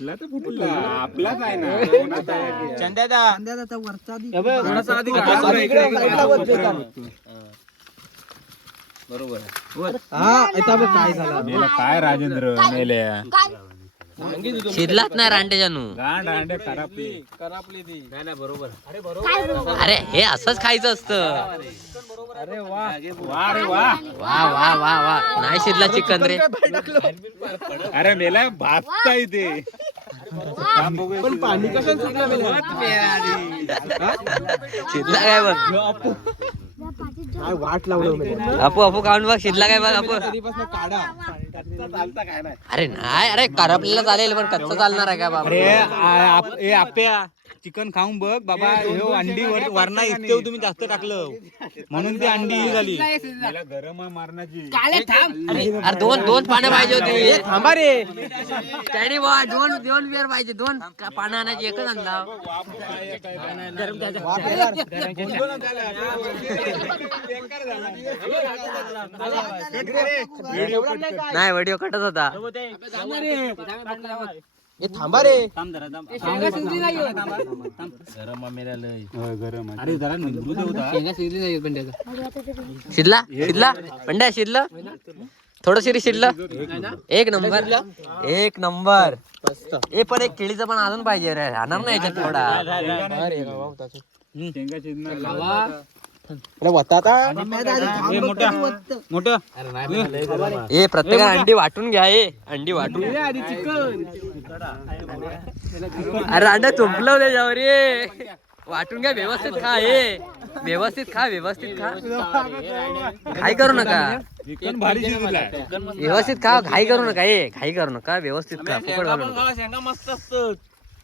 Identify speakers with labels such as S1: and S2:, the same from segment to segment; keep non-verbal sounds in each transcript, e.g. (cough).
S1: फुटला तर फुटला आपलाच आहे ना. कोणाचा आहे?
S2: कांद्याचा वरचा आधी
S1: थोडासा आधी
S2: हा,
S1: काढा.
S2: इकडे, फेका. हा इथं बघ काय झालं?
S1: मेला काय राजेंद्र? मेल्या.
S3: शिरलाच नाही
S1: गांड अंडे खराबली
S3: अरे हे असंच खायचं असतं.
S1: वा. रे वा.
S3: वा वा वा वा. नाही शिरला चिकन रे.
S1: अरे मेला भाजता इथे.
S2: पण पाणी कसं
S3: शिरला काय बघ.
S2: काय वाट लावलं
S3: अपू अपू खाऊन बघ शिरला काय बघ अपू
S2: काढा.
S3: अरे नाही अरे करपलेला चालेल पण कच्चा चालणार आहे का बाबा?
S4: अरे आ- आप- ए आप्या चिकन खाऊन बघ बाबा अंडी वर वरणा इतके तुम्ही जास्त टाकलं. म्हणून ती अंडी ही झाली.
S1: मेला गरम आहे मारण्याची
S3: अरे दोन दोन पानं पाहिजे होती.
S2: थांबा रे.
S3: त्याने बा दोन दोन बिअर पाहिजे दोन का- पानं आणायची एकच आणला. नाही व्हिडिओ कटत होता.
S2: हे थांबा रे.
S1: होय, गरम आहे. अरे जरा निघू दे होता.
S3: शिरला शिरला पंड्या शिरलं थोडं शिरी शिरलं एक नंबर. एक नंबर. ए पण एक केळीचं पण अजून पाहिजे रे. राहणार नाही याच्यात थोडा.
S1: शेंगा शिजणार
S4: ए, मोठ्या. मोठं
S3: ए प्रत्येक अंडी वाटून घ्या ए. अंडी वाटून अरे अंडा चुंपलं त्याच्यावर ये वाटून घ्या व्यवस्थित खा ए. व्यवस्थित खा व्यवस्थित खा. घाई करू नका.
S1: चिकन भारी शिजलाय
S3: व्यवस्थित खा घाई करू नका ए. घाई करू नका व्यवस्थित खा. फुकट घालू नका.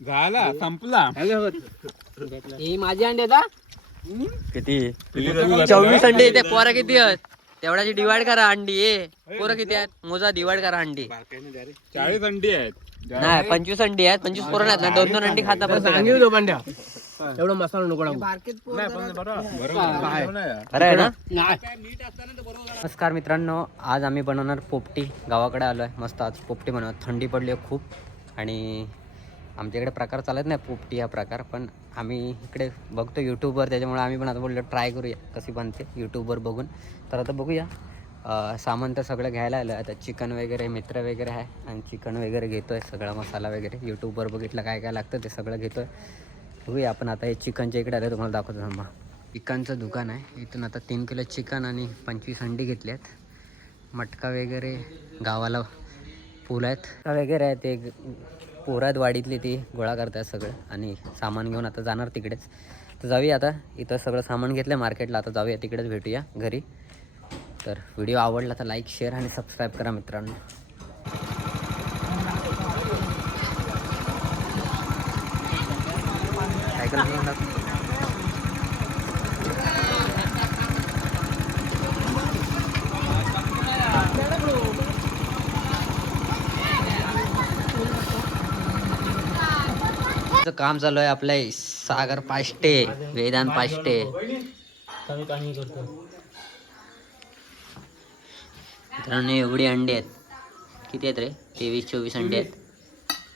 S1: झाला संपला.
S3: किती? चोवीस अंडी. येते पोरं किती आहेत? तेवढ्याची डिवाइड करा अंडी ए. पोरं किती आहेत? मोजा डिवाइड करा अंडी.
S1: चाळीस अंडी आहेत.
S3: नाही पंचवीस अंडी आहेत. पंचवीस पोरं आहेत ना दोन दोन अंडी खाता पण
S2: एवढं मसाला नको
S3: आहे ना? नमस्कार मित्रांनो आज आम्ही बनवणार पोपटी. गावाकडे आलो आहे मस्त आज पोपटी बनवणार थंडी पडली आहे खूप. आणि आमच्याकडे प्रकार चालत नाही पोपटी हा प्रकार. पण आम्ही इकडे बघतो यूट्यूबवर त्याच्यामुळे आम्ही पण आता बोललो ट्राय करूया कशी बनते यूट्यूबवर बघून. तर आता बघूया. सामान तर सगळं घ्यायला आलं. आता चिकन वगैरे मित्र वगैरे आहे. आणि चिकन वगैरे घेतो आहे सगळा मसाला वगैरे. यूट्यूबवर बघितलं काय काय लागतं ते सगळं घेतो आहे बघूया आपण आता हे चिकनच्या इकडे आलं तुम्हाला दाखवतो थांबा. चिकनचं दुकान आहे. इथून आता तीन किलो चिकन आणि पंचवीस अंडी घेतली आहेत मटका वगैरे गावाला फुल आहेत. वगैरे आहे ते ग- पोरं आहेत वाडीतली ती गोळा करतात सगळं आणि सामान घेऊन आता जाणार तिकडेच. तर जाऊया आता. इथं सगळं सामान घेतलं मार्केटला. आता जाऊया तिकडेच भेटूया घरी. तर व्हिडिओ आवडला तर लाईक शेअर आणि सबस्क्राईब करा मित्रांनो. काय करत नाही म्हणतात? चं काम चालू आहे आपलं सागर पाष्टे वेदांत पाष्टे मित्रांनो एवढी अंडी आहेत. किती आहेत रे? तेवीस चोवीस अंडी आहेत.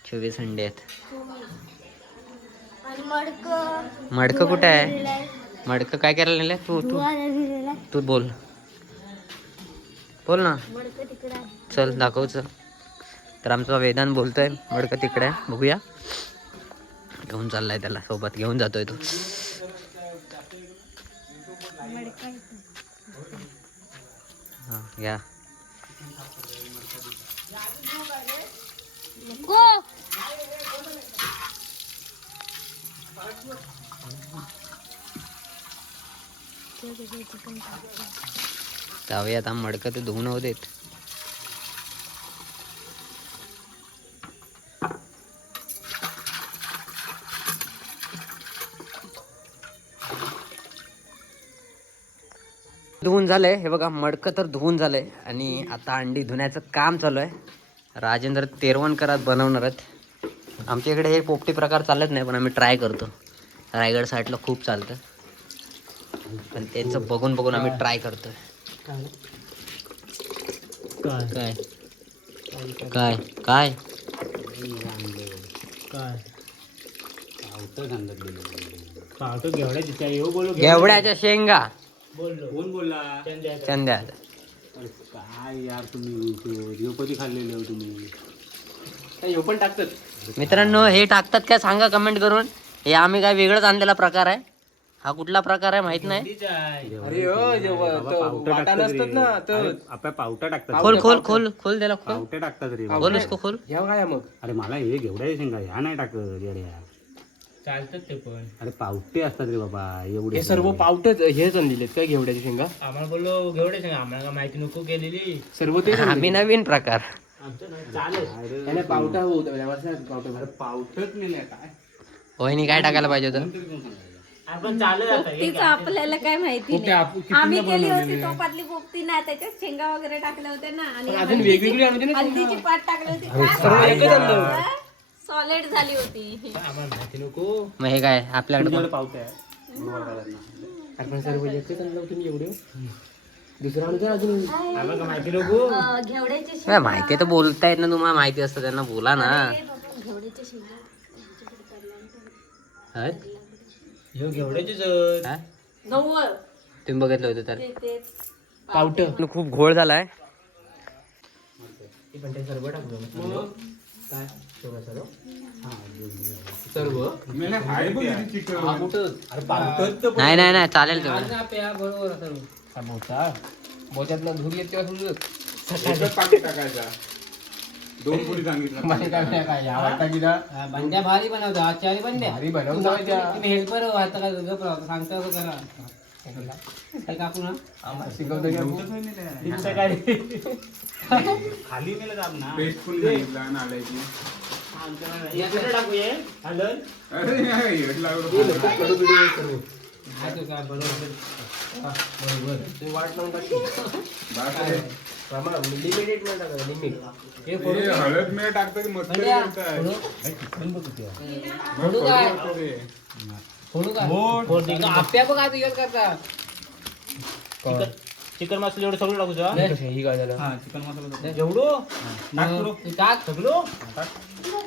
S3: चोवीस अंडी आहेत. मडकं. कुठे आहे? मडकं काय करायला नेलंय तू तू. तू बोल. बोल ना. चल दाखव चल. तर आमचा वेदांत बोलतोय. मडकं तिकडे आहे. बघूया. घेऊन चाललाय त्याला सोबत घेऊन जातोय तो. हा या. जाऊया आता मडकं ते धुवून होऊ धुवून झालंय. हे बघा मडकं तर धुवून झालंय. आणि आता अंडी धुण्याचं काम चालू आहे राजेंद्र तेरवणकरात बनवणार आहेत. आमच्या इकडे हे पोपटी प्रकार चालत नाही पण आम्ही ट्राय करतो. रायगड साईडला खूप चालतं. पण त्यांचं बघून बघून आम्ही ट्राय करतोय. काय? काय? काय?
S2: काय? बोलू
S3: घेवड्याच्या शेंगा.
S1: कोण बोलला?
S3: चंद्या
S1: अरे काय यार तुम्ही कधी खाल्लेले हो तुम्ही?
S2: पण टाकतात.
S3: मित्रांनो हे टाकतात काय सांगा कमेंट करून. हे आम्ही काय वेगळंच आणलेला प्रकार आहे. हा कुठला प्रकार आहे माहीत नाही.
S2: अरे हो जे व- तो वाटा नसतात ना तर
S1: आपल्या पावटा टाकतात
S3: खोल खोल खोल खोल त्याला खोल.
S1: पावटे टाकतात रे
S3: खोल उसको खोल.
S2: घ्या काय मग?
S1: अरे मला हे घेवड्या शेंगा ह्या नाही टाकत अरे
S2: चालतात ते पण.
S1: अरे पावटे असतात रे बाबा एवढे
S2: हे सर्व पावटच हेच आणलेत काय घेवड्याची शेंगा?
S5: आम्हाला बोललो घेवडे सांगा आम्हाला काय माहिती नको केलेली.
S2: सर्व ते
S3: आम्ही नवीन प्रकार.
S2: त्याने पावटा होता पावटा
S1: पावटच नाही काय?
S3: वहिनी काय टाकायला पाहिजे होतं?
S6: आपल्याला काय माहिती नाही. आम्ही केली होती टोपातली पोपटी ना त्याच्यात शेंगा वगैरे टाकल्या होत्या ना. आणि हल्दीची पात टाकली होती. सॉलिड झाली होती.
S5: नको
S3: मग हे काय आपल्याकडे
S1: पावटे
S2: आपण सर्व एकच आणलं होतं एवढे? दुसरं आणलं अजून
S5: आम्हाला काय माहिती नको?
S6: अं, घेवड्याची
S3: काय माहिती तर बोलतायत ना तुम्हाला माहिती असतं त्यांना बोला ना.
S6: शेंगा?
S5: ह्यो घेवड्याचीच?
S6: नव्वद.
S3: तुम्ही बघितलं होतं तर.
S6: ते ते.
S2: पावट.
S3: खूप घोळ झालाय.
S2: पण ते सर्व टाकलं काय? तेवढं सर्व? सर्व हा,
S3: नाही नाही नाही चालेल तेवढं
S2: ना प्या बरोबर सर्व. हा, बोचा बोच्यातला धूर येत तेव्हा समजत?
S1: दोन पुरी सांगितलं
S2: मला काय नाही
S5: बंड्या भारी बनवतो आचारी बंड्या.
S2: भारी बनवून जायच्या
S5: तुम्ही हेल्पर आता काय गप राहतो सांगता असं करा काय काकू ना
S2: आम्हाला शिकवतो का
S5: काय
S1: खाली नेलं ना
S5: याच्याकडे टाकू ये हलद काय तो काय बरोबर
S2: ते वाट लावून. प्रमाण लिमिटेड नाही टाकायचं लिमिट
S5: हे फोडू
S7: हळद मिळ टाकतं की मस्त करताय.
S5: फोडू फोडू. आप्या बघ करता चिकन चिकन मसाला एवढं सगळं टाकू तुझा
S2: ही काय झालं?
S1: हा चिकन मसाला
S5: एवढं?
S1: नागपूर
S5: ते टाक. सगळं?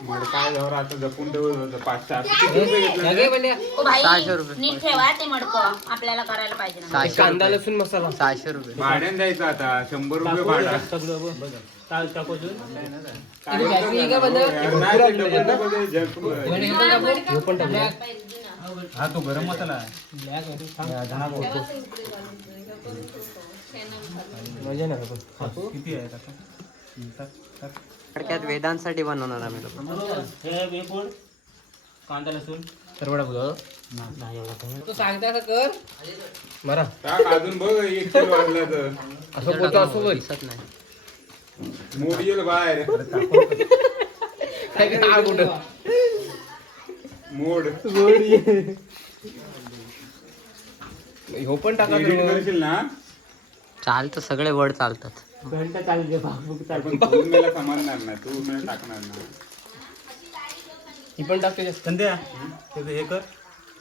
S7: मला काय झालं आता जपून ठेवलं पाच सहा किती रुपये घेतले?
S5: लगे बंड्या
S3: सहाशे रुपये
S6: नीट ठेवा ते मडकं. आपल्याला करायला पाहिजे ना.
S3: सहाशे
S2: कांदा
S3: रुपये
S2: लसूण मसाला.
S3: सहाशे रुपये.
S7: भाड्यानं द्यायचं आता. शंभर रुपये भाडा.
S5: सगळं बघ टाक टाकू तू
S7: काय
S5: बॅटरी आहे का बंद?
S7: नाही, ते डबल डबल जपून
S5: ह्यो पण टाक.
S1: हा तो गरम मसाला.
S2: मजा नाही
S1: किती आहे.
S3: थोडक्यात वेदांसाठी बनवणार आम्ही लोक.
S5: कांदा लसूण.
S2: सर्व टाकू
S5: तू सांगता असं कर.
S2: बरा
S7: टाक अजून बघ एक किलो वाजला तर.
S2: असं बोलतो असं बोल.
S3: दिसत नाही.
S7: मोड येईल बाहेर
S2: काय कुठं?
S7: मोड.
S2: ह्यो पण टाका.
S7: करशील ना?
S3: चालतं सगळे वर्ड चालतात.
S5: घंटा चालते
S7: पण तू मला तू मला टाकणार नाही.
S2: ही पण टाकते
S1: संध्या हे कर.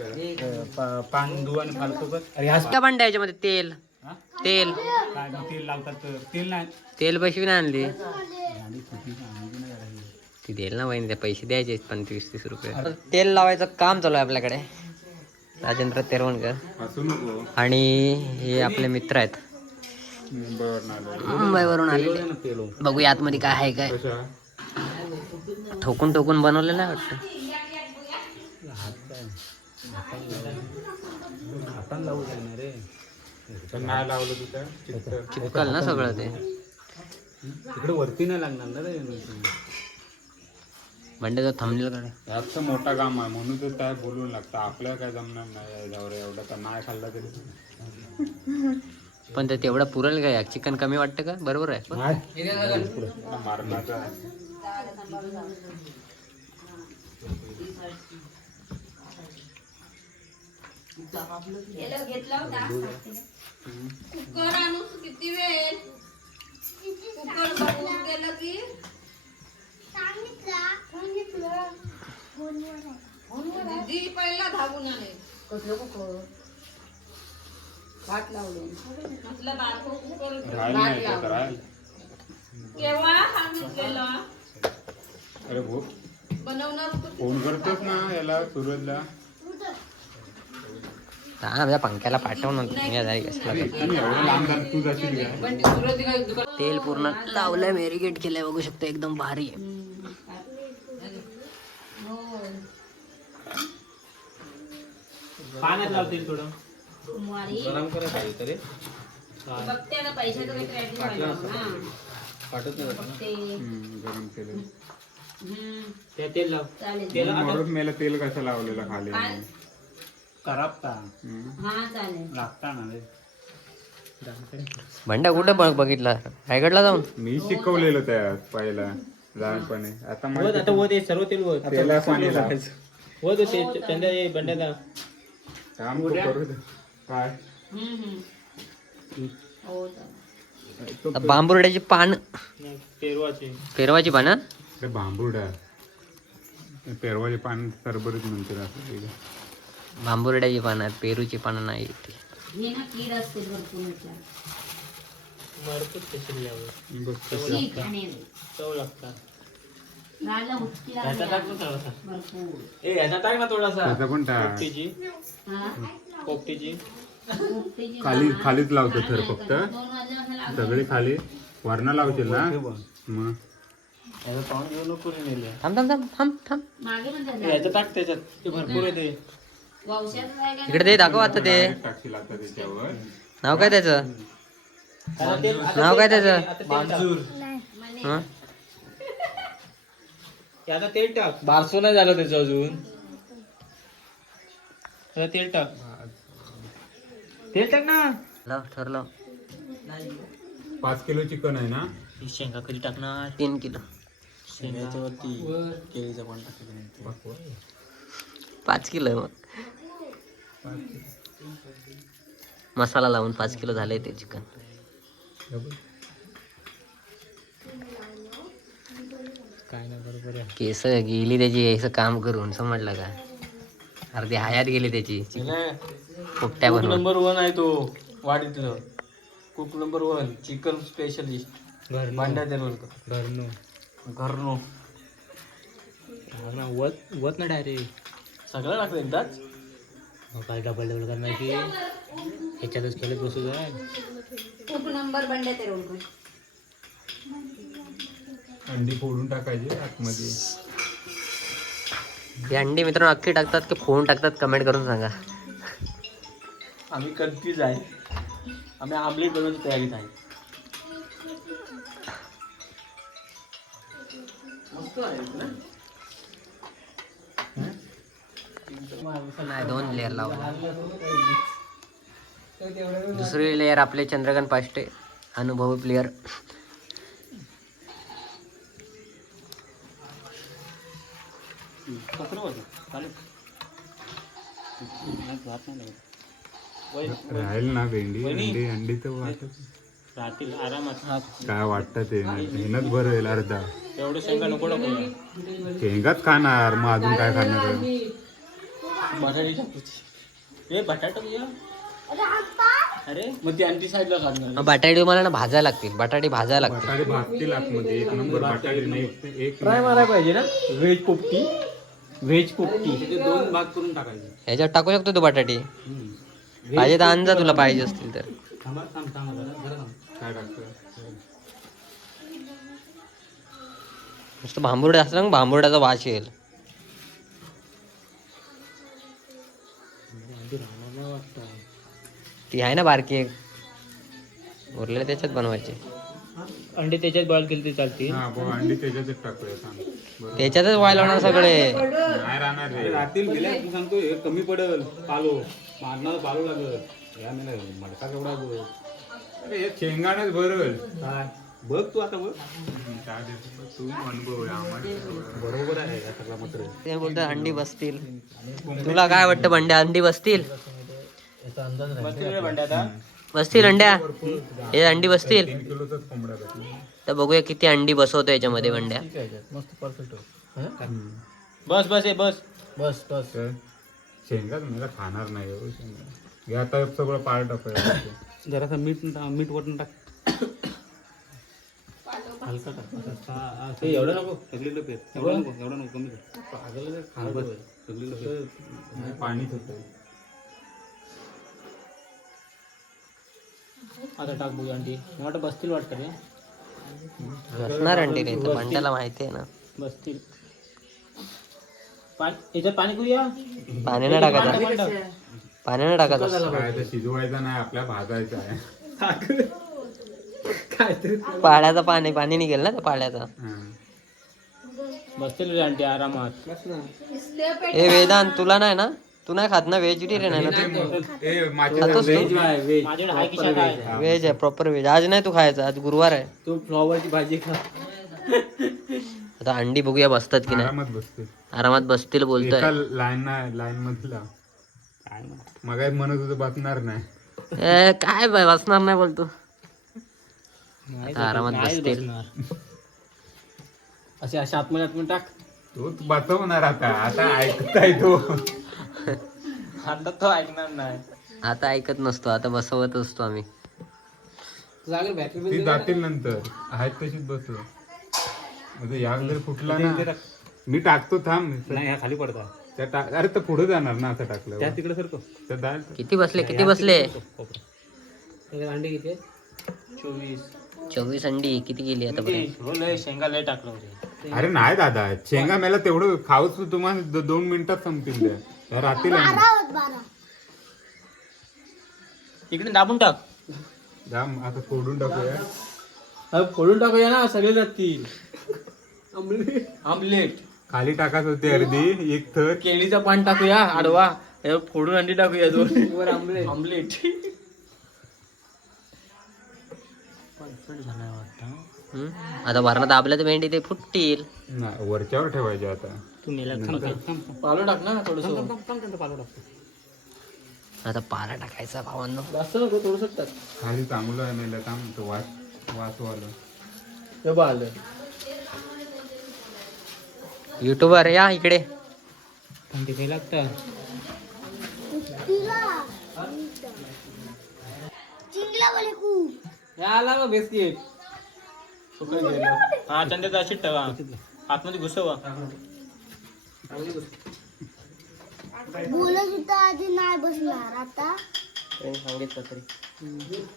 S1: अं, पा- पान आणि फालतू कर.
S2: अरे हा
S3: पण तेल.
S1: हा?
S3: तेल.
S1: काय मग तेल लावतात तर. तेल नाही.
S3: तेल पैसे नाही आणली. ती देईल ना वहिनी ते पैसे द्यायचे पंचवीस तीस रुपये. तेल लावायचं काम चालू आहे आपल्याकडे. राजेंद्र तेरवणकर.
S7: नको.
S3: आणि हे आपले मित्र आहेत.
S7: मुंबईवर आलं
S3: मुंबईवरून आलेले बघूया आतमध्ये काय आहे काय.
S7: कशा?
S3: ठोकून ठोकून बनवलेलं आहे वाटतं.
S7: पण नाही लावलं
S3: चिपकल ना सगळं ते.
S1: तिकडे वरती नाही लागणार ना रे.
S3: तो थांबलेला कडे
S7: याचं मोठा काम आहे म्हणून तर काय बोलून लागतं. आपल्याला काय जमणार नाही याच्यावर एवढं तर नाही खाल्लं तरी.
S3: पण ते तेवढं पुरेल का चिकन कमी वाटतं का? बरोबर आहे.
S7: मारण्याचा
S6: घेतला होता कुकर आणू किती वेळ? कुकर गेलं की दीदी पहिला धावून आले कसलं कुकर भात लावलं. म्हटलं बारको कुकर
S7: राहिलं
S6: भात
S7: नाही तर
S6: लावलं.
S7: राहिलं.
S6: केव्हा सांगितलेलं
S7: अरे भो
S6: बनवणार होतो
S7: फोन करतोस ना याला सूरजला.
S3: आमच्या पंख्याला काय
S5: दुकान
S3: तेल पूर्ण लावलंय मेरिगेट केलंय बघू शकता एकदम भारी आहे.
S5: पाण्यात लावतील थोडं.
S6: सोमवारी.
S5: गरम करत आहे तरी.
S6: बघते आता पैशाचं काही क्रेडिट व्हायला ना.
S5: पाठवत नाही
S6: बघते.
S7: हम्म, गरम केलं
S6: हम्म,
S5: ते तेल लाव.
S6: चालेल.
S5: तेल
S7: म्हणून मला तेल कसं लावलेलं खाली
S6: काय?
S1: करापता.
S7: हम्म.
S6: हा चालेल.
S1: लागता ना रे.
S3: कुठे बघ बघितला? रायगडला जाऊन?
S7: मी शिकवलेलं त्यात पहिला लहानपणी. आता माहिती
S5: हे सर्व तेल
S7: तेला पाणी लाव.
S5: वत होते हे बंड्याला
S7: काम तू करू दे. काय?
S6: हम्म, हम्म. हो चालेल
S3: बांबुर्ड्याची पान.
S5: पेरवाचे.
S3: पेरवाची पानं
S7: ते बांबुडा पेरवाचे पान सरबरीत म्हणते असं
S3: बांबुर्ड्याची पानं पेरूची पानं नाही ती.
S6: हे ना कीड असते भरपूर म्हटलं.
S5: भरपूर स्पेशल यावं.
S7: बघ
S6: शी, घाणेरडी.
S5: चव लागतात.
S6: राहिला हुचकी
S5: ह्याचा
S6: लागली
S5: टाक ना थोडासा.
S6: भरपूर.
S5: ए ह्याचा टाक ना थोडासा.
S7: त्याचा पण टाक.
S5: पोपटीची.
S6: हा?
S7: खाली. खालीच लावतो थर फक्त.
S6: करत. दोन वाजल्यापासून लागलं.
S7: सगळी खाली. वरनं लावशील ना? मग.
S5: घेऊ नको रे
S3: थांब थांब थांब थांब थांब.
S6: मागे पण झालं.
S5: ह्याचं टाक त्याच्यात. ते भरपूर आहे ते.
S3: इकडे ते दाखव आता ते.
S7: direct टाकशील आता त्याच्यावर.
S3: नाव काय त्याचं?
S5: आता ते- आता
S3: नाव काय त्याचं?
S5: आता
S3: हं?
S5: आता तेल टाक. बारसो नाही झालं त्याचं अजून. आता तेल टाक. तेल टाक ना.
S3: लाव ठरलं
S7: पाच किलो चिकन आहे ना?
S5: ही शेंगा कधी टाकणार?
S3: तीन किलो.
S5: शेंगाच्यावरती केळीचं पण टाकायचं
S3: पाच किलो आहे मग. मसाला लावून पाच किलो झाले ते चिकन.
S5: काय नाही बरोबर आहे.
S3: केस गेली त्याची असं काम करून समजलं का? अर्धी हयात गेली त्याची. पोपट्या
S5: कुक
S3: बनवून.
S5: नंबर वन आहे तो वाडीतलं. Cook number one chicken specialist भांड्या तेलवलकर
S1: घरनो.
S5: घरनो.
S1: वत वत ना डायरेक्ट
S5: सगळं लागतं एकदाच.
S1: काय डबल डबल करणार की? ह्याच्यातच खेळत बसू जाय
S6: खूप नंबर बंड्या ते रोल
S7: अंडी फोडून टाकायची आतमध्ये.
S3: ही अंडी मित्रांनो अख्खी टाकतात की फोन टाकतात? कमेंट करून सांगा.
S5: आम्ही कन्फ्यूज आहे आम्ही आमलेट बनवण्याची तयारीत आहे मस्त आहे ना?
S3: नाही दोन लेअर लावला दुसरी लेअर आपले चंद्रकांत पाष्टे अनुभवी प्लेअर
S7: राहील ना भेंडी. अंडी अंडी तर वाटत.
S5: राहतील आरामात. हा.
S7: काय वाटतं ते मेहनत बरं होईल अर्धा.
S5: एवढं शेंगा नको नको
S7: शेंगाच खाणार मग अजून काय खाणार?
S5: बटाटी टाकायची ए बटाटा घ्या अरे मग ती आणखी साईडला काढणार
S3: बटाटे मला ना भाजायला लागतील. बटाटे भाजायला लागतील.
S7: बटाटे भाजतील आतमध्ये. एक नंबर बटाटे नाही. एक
S5: ट्राय मारायला पाहिजे ना. व्हेज पोपटी. व्हेज पोपटी.
S1: दोन भाग करून टाकायचे.
S3: ह्याच्यात टाकू शकतो तू बटाटे? पाहिजे तर आणजा तुला पाहिजे असतील तर.
S1: थांबा थांब थांब जरा जरा थांब.
S7: काय टाकतं
S3: नुसतं भांबुर्डे असलं ना भांबुर्ड्याचा वास येईल. ती आहे ना बारकी एक. उरलेले त्याच्यात बनवायचे.
S5: अंडे त्याच्यात बॉईल केली ते चालते
S7: हा बघ अंडी त्याच्यातच टाकूया.
S3: त्याच्यातच व्हायला होणार सगळे.
S7: नाही राहणार रे
S1: राहतील गेल्या तू सांगतो हे कमी पडल. पालो. मारणार पालो लागल. या मडका केवढा
S7: अरे हे शेंगाणच भरल.
S1: काय? बघ तू आता बघ.
S7: काय देतो? तू अनुभव आहे आम्हाला
S1: बरोबर आहे या सगळा मात्र.
S3: ते बोलतात अंडी बसतील. तुला काय वाटतं बंड्या? अंडी बसतील?
S5: बसतील रे भांड्या आता.
S3: बसतील अंड्या? हे अंडी बसतील?
S7: किलोचाच कोंबडा
S3: तर बघूया किती अंडी बसवतो याच्यामध्ये बंड्या
S5: मस्त परफेक्ट बस बस ए बस. बस बस.
S7: तर शेंगाच मला खाणार नाही हो शेंगा. हे आता सगळं पाळ टाकूया
S1: जरासा मीठ मीठ वरून टाक.
S5: हलका टाक. एवढं नको
S1: सगळी एवढा नको एवढा नको कमी कर. हा, बस. सगळी लपेट
S7: पाणीच होतं
S5: आता टाक बघू अंडी मला वाटतं बसतील वाटतं रे.
S3: बसणार अंडी रे तर माहिती आहे ना.
S5: बसतील. पाणी याच्यात पाणी करूया
S3: टाकायचा पाण्याने टाकायचा
S7: काय तर शिजवायचा नाही आपल्या भाजायचा आहे.
S3: पाण्याचं पाणी पाणी निघेल ना त्या पाण्याचं.
S7: हा.
S5: बसतील अंडी आरामात.
S3: ए वेदांत तुला नाही ना? तू नाही खात ना व्हेजिटेरियन आहे ना? तू खातोस तू? व्हेज आहे. प्रॉपर व्हेज आज नाही तू खायचं आज गुरुवार आहे.
S2: तू फ्लॉवरची भाजी खा.
S3: आता अंडी बघूया बसतात की नाही?
S7: आरामात बसते
S3: आरामात बसतील बोलतोय.
S7: एका लाईन लाईन मधला. मग म्हणत होतं बसणार नाही.
S3: ए, काय बाय बसणार नाही बोलतो. आता आरामात बसतील.
S5: असे अशा आतमध्ये आतमध्ये टाक.
S7: तोच बसवणार आता. आता ऐकताय तो.
S5: आता तो ऐकणार नाही.
S3: आता ऐकत नसतो आता बसवत असतो आम्ही.
S2: जागर बॅटरी
S7: ती जातील नंतर. आहेत तशीच बसव आता या जर फुटला ना मी टाकतो थांब.
S1: नाही ह्या खाली पडता.
S7: त्या टाक अरे तर पुढे जाणार ना असं टाकलं
S1: त्या तिकडे सरको
S7: तर दाल
S3: किती बसले किती बसले?
S2: अंडे किती आहेत?
S5: चोवीस.
S3: चोवीस अंडी किती गेली आता
S5: हो लय शेंगा लय टाकलं होते.
S7: अरे नाही दादा शेंगा मेला तेवढं खाऊच तुम्हाला दो- दोन मिनिटात संपतील त्या. राहतील.
S5: इकडे दाबून टाक.
S7: जाम आता फोडून टाकूया.
S2: अरे फोडून टाकूया ना सगळे जातील. आमलेट
S7: खाली टाकाच होती अर्धी एक थर.
S2: केळीचं पान टाकूया आडवा. यावर फोडून अंडी टाकूया दोन. Omelette omelette?
S3: आता वरण दाबलं तर भेंडी ते फुटतील.
S7: नाही वरच्यावर ठेवायचे आता.
S5: तू मेला
S2: पालो टाक ना थोडस.
S3: आता पाला टाकायचा भावांनो.
S2: जास्त नको थोडस टाक.
S7: खाली चांगलं आहे मेला काम तो वास वासवालं.
S2: हे बघ आलं
S3: युट्यूबर या इकडे.
S5: तिथे लागतं.
S2: हे आला का बिस्किट
S5: हा चंद्याचा अशीच ठेवा आतमध्ये घुसवा
S6: बोलत होता आधी नाही बसणार आता.
S2: सांगितलं तरी.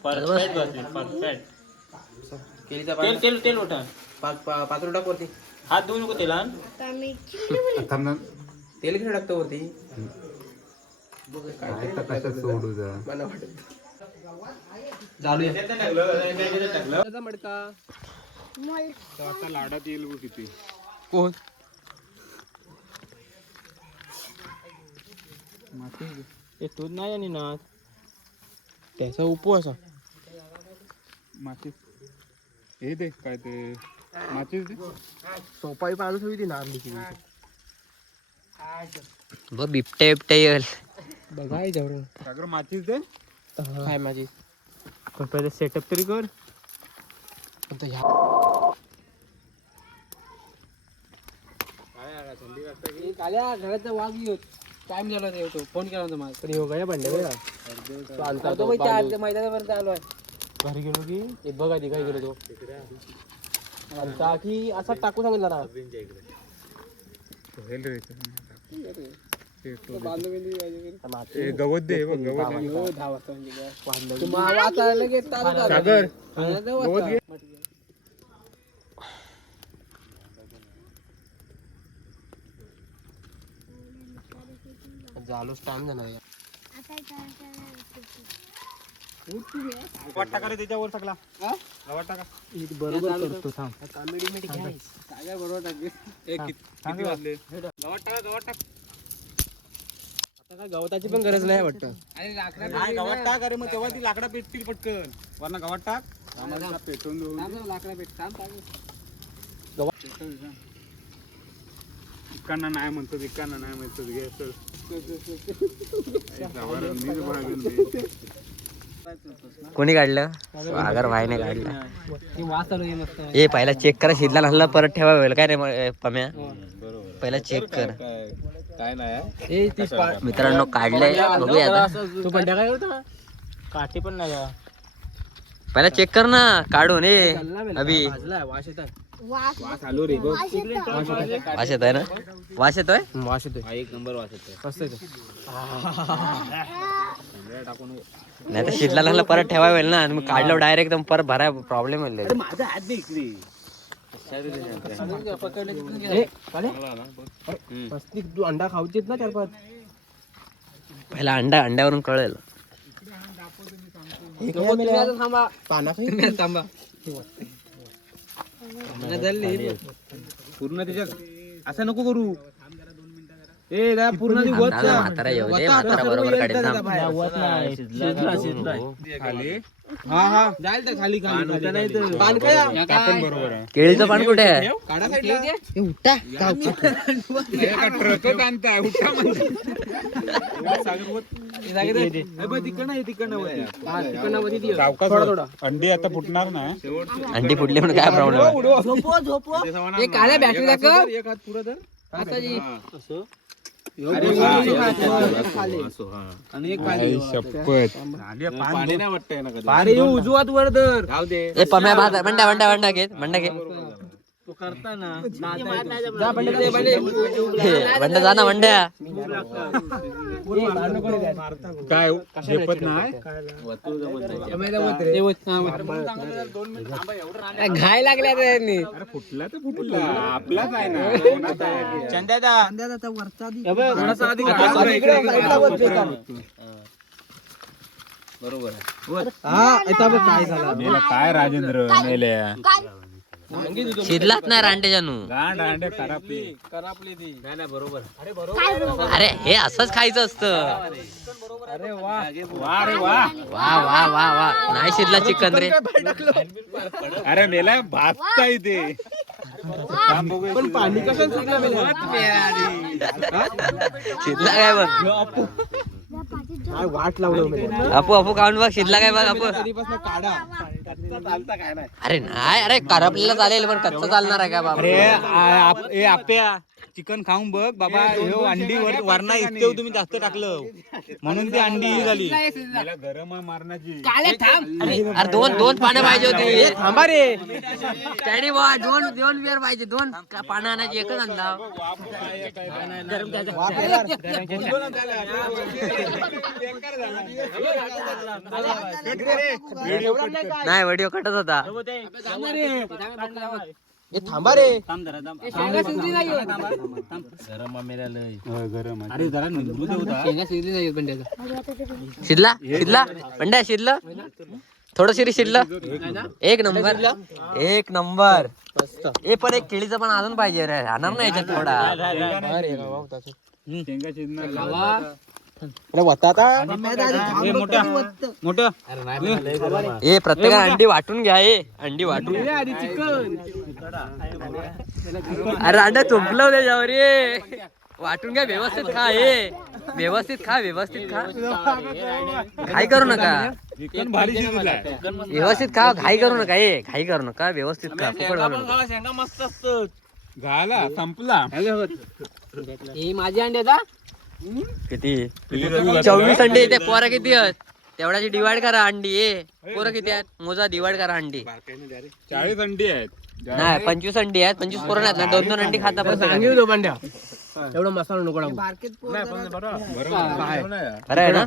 S5: परफेक्ट बसले परफेक्ट
S2: केळीचा
S5: तेल तेल तेल उठा.
S2: पाच पाच टाक वरती.
S5: हात धुवू नको तेला.
S2: तेल किती टाकतो वरती?
S7: काय तर कसं सोडू जा?
S2: मला वाटत. चालू आहे मडका.
S6: मल
S7: आता लाडात येईल किती.
S2: कोण?
S5: हे तूच नाही आणि ना
S2: त्याचा उपवास
S7: माचीस हे दे काय ते दे
S2: सोपाई पाणूस हवी ती नारळीची
S3: ब बिबटे बिबटे येईल
S2: बघाय जेवढं
S7: सागर माचीस दे
S2: काय माझी
S5: पण पहिले सेटअप तरी कर
S2: आता ह्या काल्या घराचा वाघ येत टाइम झाला ते. येतो फोन केला होता मला तरी हो गया भांडे बघा. तो आणता तो त्या मैदानापर्यंत आलोय घरी गेलो की? हे बघा ती काय गेलो तो. की असा टाकू सांगितला ना.
S7: हेल रे गवत दे बघ गवत आहे.
S2: हो, दहा वाजता म्हणजे काय. वाजलं. वाचायला लगेच चालू झालं.
S7: सागर
S2: हा, दहा वाजता. झालोच टाइम झाला यार.
S4: गवत टाका रे त्याच्यावर सगळा. गवत टाका.
S2: बरोबर करतो थांब. कॉमेडी मध्ये घ्याय काय बरोबर
S7: कित- किती वाजले?
S4: गवत टाका गवत टाक.
S2: आता काय गवताची पण गरज नाही वाटतं.
S4: गवत टाक अरे मग तेव्हा ती लाकडा पेटतील पटकन. वरना गवत टाक.
S7: देऊ.
S2: लाकडा काम
S7: इकांना नाही म्हणतो इकांना नाही म्हणतो घे.
S3: कोणी काढलं? सागर भाईने काढलं. ए पहिला चेक करा शिजला नसला परत ठेवा होईल काय रे ए, पम्या? पहिला चेक कर.
S2: ए ती पा-
S3: मित्रांनो काढलंय. बघूया आता.
S2: तू बंड्या काय करतो?
S5: काठी पण नाही का?
S3: पहिला चेक कर ना काढून ए. अभि.
S2: वास आहे
S6: वास
S2: आलो रे बघ.
S3: वास येतोय. ना? वास येतोय?
S2: वास येतोय.
S4: एक नंबर वाचत
S2: मस्त येतो
S3: नाही तर शिटला लागला परत ठेवायला होईल ना. मग काढलं डायरेक्ट एकदम परत भराय प्रॉब्लेम होईल
S4: माझा हात इकडे.
S2: अंडा खाऊचेत ना चार पाच.
S3: पहिला अंडा अंड्यावरून कळेल.
S2: थांबा. पाना थांबा.
S4: पूर्ण त्याच्यात. असं नको करू. ए पूर्ण ती वत
S3: दादा म्हातारा येऊ दे म्हातारा बरोबर काढेल थांब.
S4: खाली.
S2: हा हा जाईल तर खाली खाली खाली नाही तर. पान काय?
S3: केळीचं पान कुठे? आहे
S2: काढा साईडला
S7: वर. अंडी आता फुटणार नाही.
S3: अंडी फुटली म्हणून काय प्रॉब्लेम
S2: एक काळ्या बॅटरी दाखव. एक हात पुढं धर. हाताची. आणि एक
S7: आई शपथ.
S2: अरे ह्यो उजवात वर धर.
S3: ए पम्या भात बंड्या बंड्या बंड्या घे बंड्या घे बंड्या (laughs) जा ना
S7: काय झेपत नाही?
S2: हा, घाय लागल्या त्यांनी
S7: अरे फुटला तर फुटला. आपलाच आहे ना. कोणाचा आहे?
S2: थोडासा आधी हा काय झालं.
S7: मेला काय राजेंद्र? मेल्या.
S3: शिरलाच नाही रांडेजानू
S7: अंडे खराबली
S3: अरे हे असंच खायचं असतं.
S7: वा रे वा.
S3: वा वा वा वा. नाही शिरला चिकन रे.
S7: अरे मेला भाजता इथे बघूया
S2: पण पाणी कसं?
S3: शिरला काय बघ.
S2: काय वाट लावलं मेल्या.
S3: अपू अपू खाऊन बघ शिरला काय बघ अपू.
S2: काढा.
S3: अरे नाही अरे करपलेला चालेल पण कच्चा चालणार आहे का बाबा?
S4: अरे आप्या. चिकन खाऊन बघ बाबा अंडी वर वरणा इतके तुम्ही जास्त टाकलं. म्हणून ती अंडी ही झाली.
S7: गरम मारण्याची
S3: अरे दोन दोन पानं पाहिजे होती.
S2: थांबा रे.
S3: त्याने बा दोन दोन बिअर पाहिजे दोन का- पानं आणायची एकच आणला. नाही व्हिडिओ कटत होता.
S2: ए, थांबा रे.
S7: होय, गरम आहे.
S4: अरे जरा निघू दे होता
S3: शिरला? शिरला? पंड्या शिरलं? थोडं शिरी शिरलं? एक नंबर. एक नंबर. ए पण एक केळीचं पण अजून पाहिजे रे. राहणार नाही याच्यात थोडा.
S7: शेंगा शिजणार
S2: अरे
S3: प्रत्येकाने अंडी वाटून घ्या ए. अंडी वाटून. अरे अंडा चुंपलं त्याच्यावर ये वाटून घ्या व्यवस्थित खा ए. व्यवस्थित खा व्यवस्थित खा. घाई करू नका.
S7: चिकन भारी शिजलाय
S3: व्यवस्थित खा घाई करू नका ए. घाई करू नका व्यवस्थित खा. फुकट घालू नका.
S7: झाला संपला.
S2: ही माझी अंडी आता
S3: किती? चोवीस अंडी येते पोरं किती आहेत? तेवढ्याची डिवाइड करा अंडी ए. पोरं किती आहेत? मोजा डिवाइड करा अंडी.
S7: चाळीस अंडी आहेत.
S3: नाही पंचवीस अंडी आहेत पंचवीस पोरं आहेत ना दोन दोन अंडी खाता
S2: होतं बंड्या एवढं मसाला नको टाकू.
S3: खरं आहे. ना?